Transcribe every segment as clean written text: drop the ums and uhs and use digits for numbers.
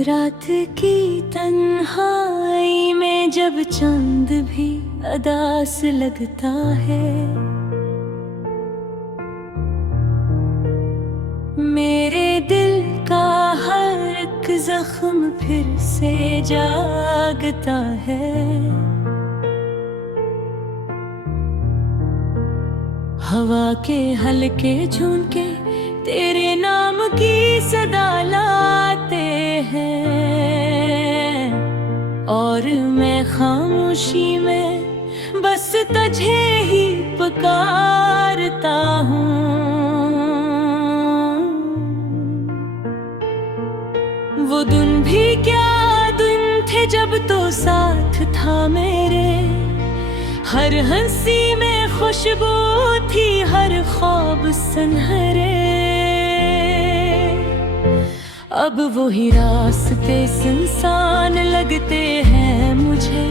रात की तन्हाई में जब चांद भी अदास लगता है, मेरे दिल का हर एक जख्म फिर से जागता है। हवा के हल्के झोंके तेरे नाम की सदा लाते हैं, और मैं खामोशी में बस तुझे ही पुकारता हूँ। वो दिन भी क्या दिन थे जब तो साथ था मेरे, हर हंसी में खुशबू थी, हर ख्वाब सुनहरे। अब वही रास्ते सुनसान लगते हैं मुझे,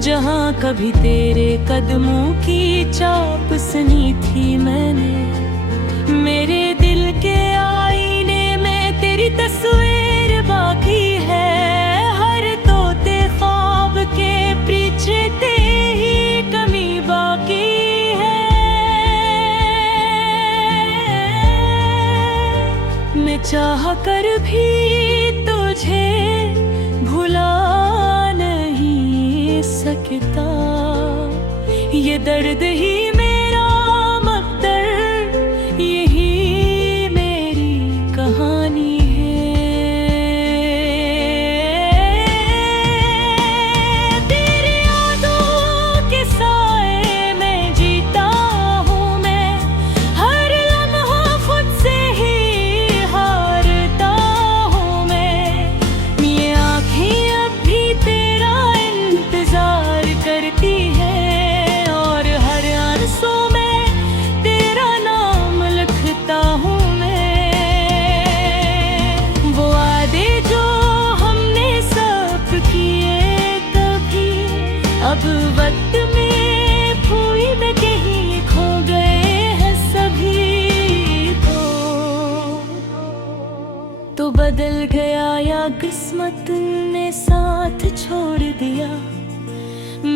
जहाँ कभी तेरे कदमों की चाप सुनी थी मैंने। मेरे दिल के आईने में तेरी तस्वीर बाकी है, हर तोते ख्वाब के पीछे तेरी कमी बाकी है। मैं चाह कर भी तुझे भुला नहीं सकता, ये दर्द ही मेरा मकदर, यही मेरी कहानी है। तेरी यादों के साए में जीता हूँ मैं, हर लम्हा खुद से ही हारता हूँ मैं। ये आँखें अब भी तेरा इंतजार करती है, और हर आंसू में तेरा नाम लिखता हूँ मैं। वो वादे जो हमने सब किए कभी, अब वक्त में भूल में कहीं खो गए हैं सभी। तो बदल गया या किस्मत ने साथ छोड़ दिया,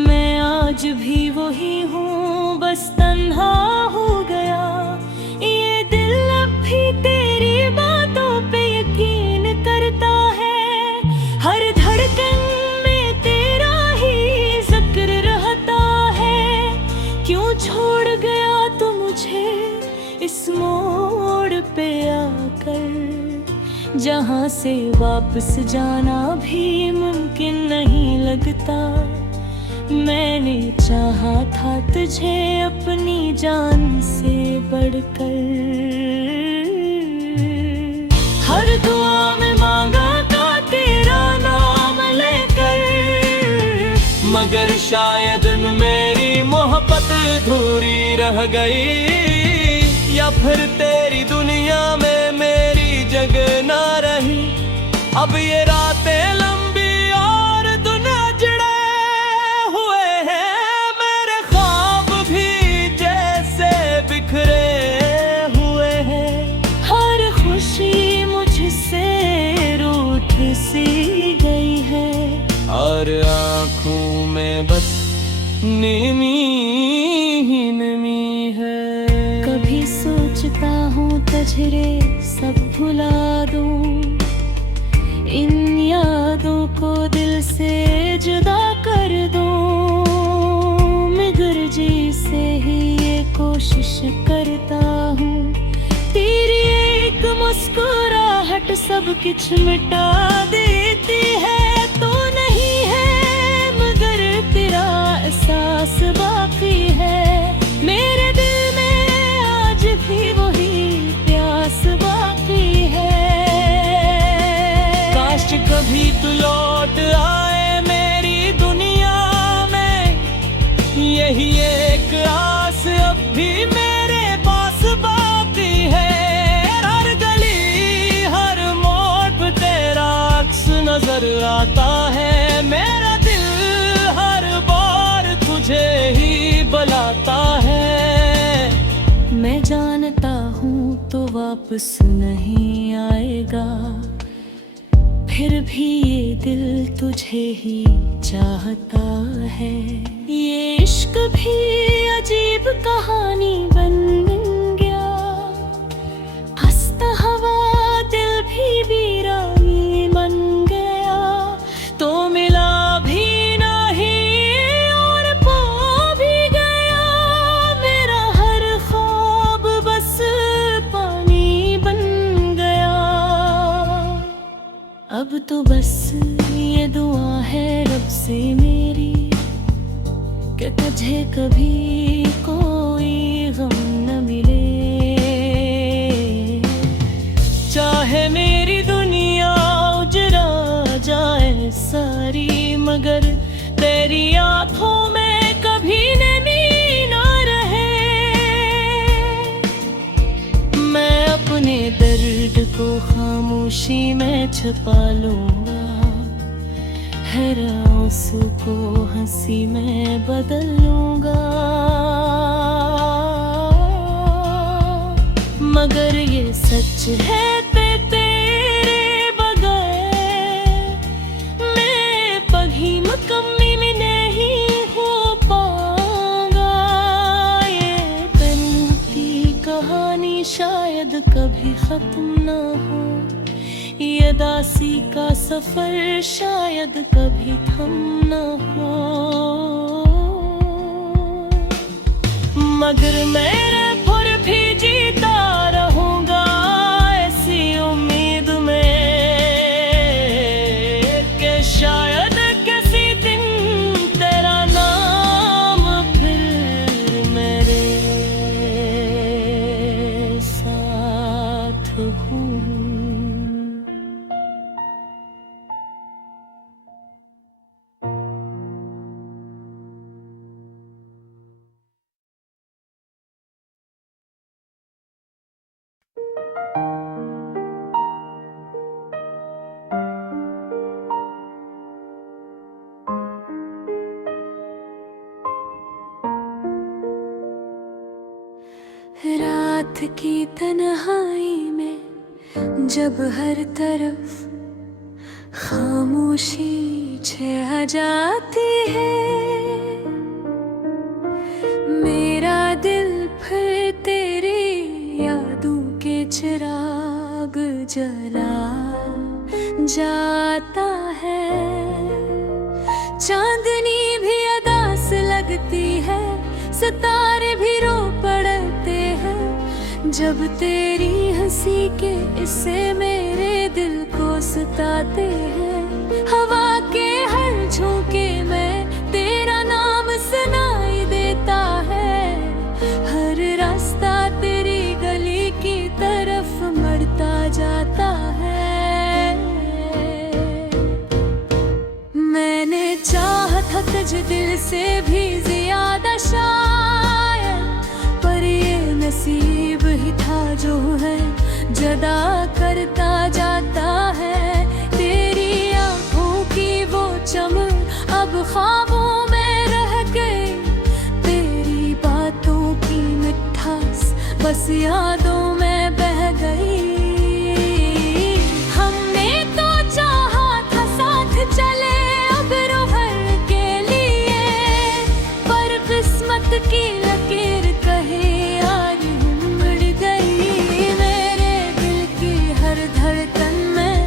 मैं आज भी वही हूँ, बस तन्हा हो गया। ये दिल अब भी तेरी बातों पे यकीन करता है, हर धड़कन में तेरा ही जिक्र रहता है। क्यों छोड़ गया तू मुझे इस मोड़ पे आकर, जहाँ से वापस जाना भी मुमकिन नहीं लगता। मैंने चाहा था तुझे अपनी जान से बढ़कर, हर दुआ में मांगा था तेरा नाम लेकर, मगर शायद मेरी मोहब्बत अधूरी रह गई, या फिर तेरी दुनिया में मेरी जगह ना रही। अब ये रातें लंबी और दिन जड़े हुए हैं, मेरे ख्वाब भी जैसे बिखरे हुए हैं। हर खुशी मुझसे रूठ सी गई है, और आँखों में बस नीमी ही नमी है। कभी सोचता हूँ तुझे सब भुला दूँ, इन यादों को दिल से जुदा कर दूँ, मगर जी से ही ये कोशिश करता हूँ। तेरी एक मुस्कुराहट सब कुछ मिटा देती है। तो नहीं है मगर तेरा एहसास बाकी है, मेरे दिल में आज भी वही प्यास बाकी है। काश कभी तू लौट आए मेरी दुनिया में, यही एक आस अब भी मेरे पास बाकी है। हर गली हर मोड़ पे तेरा अक्स नजर आता है, मेरा दिल हर बार तुझे ही बुलाता है। मैं जानता हूँ तो वापस नहीं आएगा, फिर भी ये दिल तुझे ही चाहता है। ये इश्क भी अजीब कहानी बन गया, हंसता हवा दिल भी वीरानी बन गया। तो मिला भी नहीं और पा भी गया, मेरा हर ख्वाब बस पानी बन गया। अब तो बस ये दुआ है रब से मेरी कि तुझे कभी कोई गम न मिले। चाहे मेरी दुनिया उजरा जाए सारी, मगर तेरी आंखों में कभी नमी ना रहे। मैं अपने दर्द को खामोशी में छुपा लूंगा, हर आंसू को हंसी में बदल लूंगा। मगर ये सच है तेरे बगैर मैं पगी मुकम्मी में नहीं हो पाऊंगा। ये बनती कहानी शायद कभी खत्म ना हो, ये दासी का सफर शायद कभी थम न हो। मगर मेरे फिर भी जीता रहूंगा ऐसी उम्मीद में कि शायद किसी दिन तेरा नाम फिर मेरे साथ हो। रात की तन्हाई में जब हर तरफ खामोशी छा जाती है, मेरा दिल फिर तेरी यादों के चिराग जला जाता है। चांदनी भी अदास लगती है, सितारे भी रो पड़ते हैं, जब तेरी हंसी के इससे मेरे दिल को सताते हैं। हवा के हर झोंके में तेरा नाम सुनाई देता है, हर रास्ता तेरी गली की तरफ बढ़ता जाता है। मैंने चाहा था तुझे दिल से भी ज्यादा शायद, पर ये नसीब ही था जो है जदा करता जाता है। तेरी आंखों की वो चमक अब ख्वाबों में रह गई, तेरी बातों की मिठास बस यादों में बह गई। हमने तो चाहा था साथ चले अब भर के लिए, पर किस्मत की लकीर कहे आज उमड़ गई। मेरे दिल की हर धड़कन में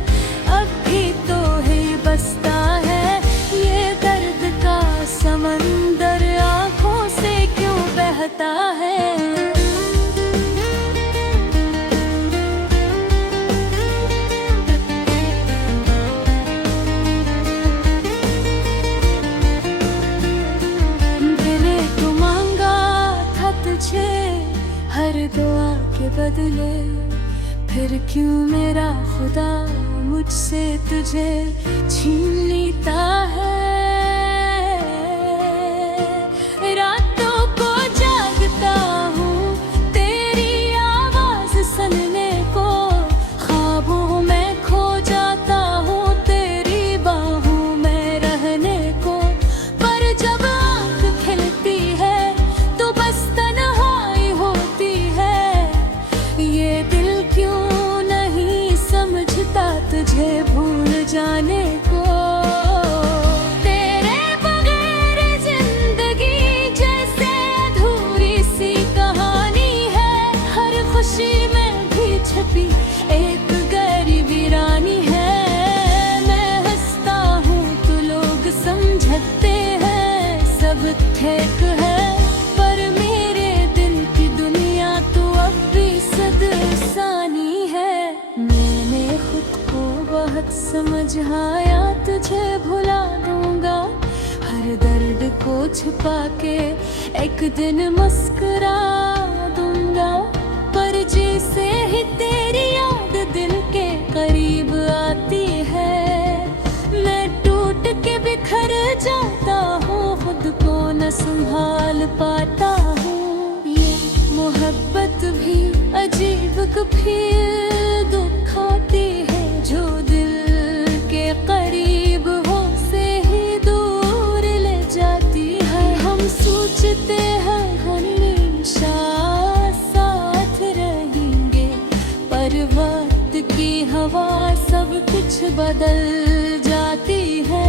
अब भी तो ही बसता है ये दर्द का समंदर, आंखों से क्यों बहता है। हर दुआ के बदले फिर क्यों मेरा खुदा मुझसे तुझे छीन लेता है। रातों को जागता हूँ तेरी आवाज सुनने को, ख्वाबों में खो जाता हूँ तेरी बाहों में रहने को, पर जब आँख खिलती है तो बस तन्हाई होती है। ये दिल क्यों नहीं समझता तुझे भूल जाना सब ठीक है, पर मेरे दिल की दुनिया तो अब भी सदसानी है। मैंने खुद को बहुत समझाया, तुझे भुला दूंगा, हर दर्द को छुपा के एक दिन मुस्कुरा दूंगा। पर जैसे ही तेरी याद दिल के करीब आती है, मैं टूट के बिखर जाता हूँ, खुद को न संभाल पाता हूँ। ये मोहब्बत भी अजीब कभी दुखाती है, जो दिल के करीब हो से ही दूर ले जाती है। हम सोचते हैं हमेशा साथ रहेंगे, पर वक्त की हवा सब कुछ बदल जाती है।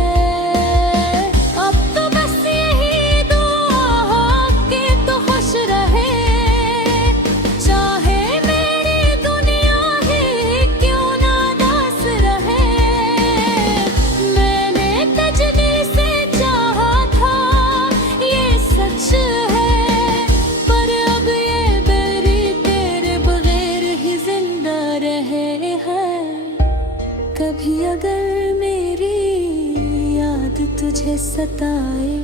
अब तो बस यही दुआ कि तू खुश रहे, चाहे मेरी दुनिया ही क्यों ना दास रहे। मैंने तजनी से चाहा था, ये सच है, पर अब ये बेरी तेरे बगैर ही जिंदा रहे हैं। कभी अगर मेरी याद तुझे सताए,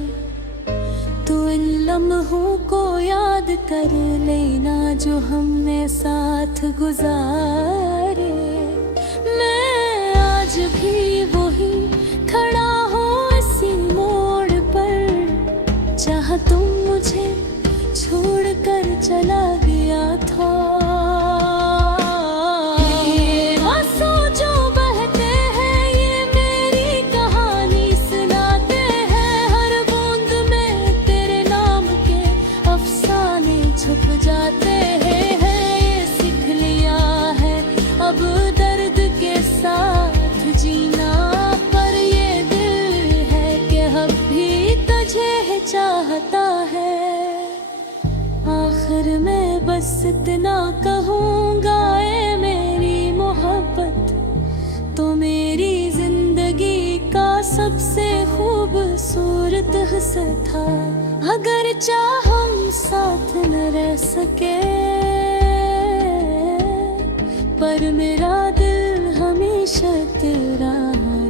तो इन लम्हों को याद कर लेना जो हमने साथ गुजारे। मैं आज भी वही खड़ा हूँ इसी मोड़ पर, जहाँ तुम मुझे छोड़कर चला गया था। ये आंसू जो बहते हैं, ये मेरी कहानी सुनाते हैं, हर बूंद में तेरे नाम के अफसाने छुप जाते हैं। ये सीख लिया है अब दर्द के साथ जीना, पर ये दिल है कि अब भी तुझे चाहता है। आखिर में बस इतना कहूँगा, ए मेरी मोहब्बत तो मेरी जिंदगी का सबसे खूबसूरत हिस्सा था। अगर चाह हम साथ न रह सके, पर मेरा दिल हमेशा तेरा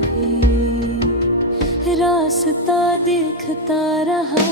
ही रास्ता देखता रहा।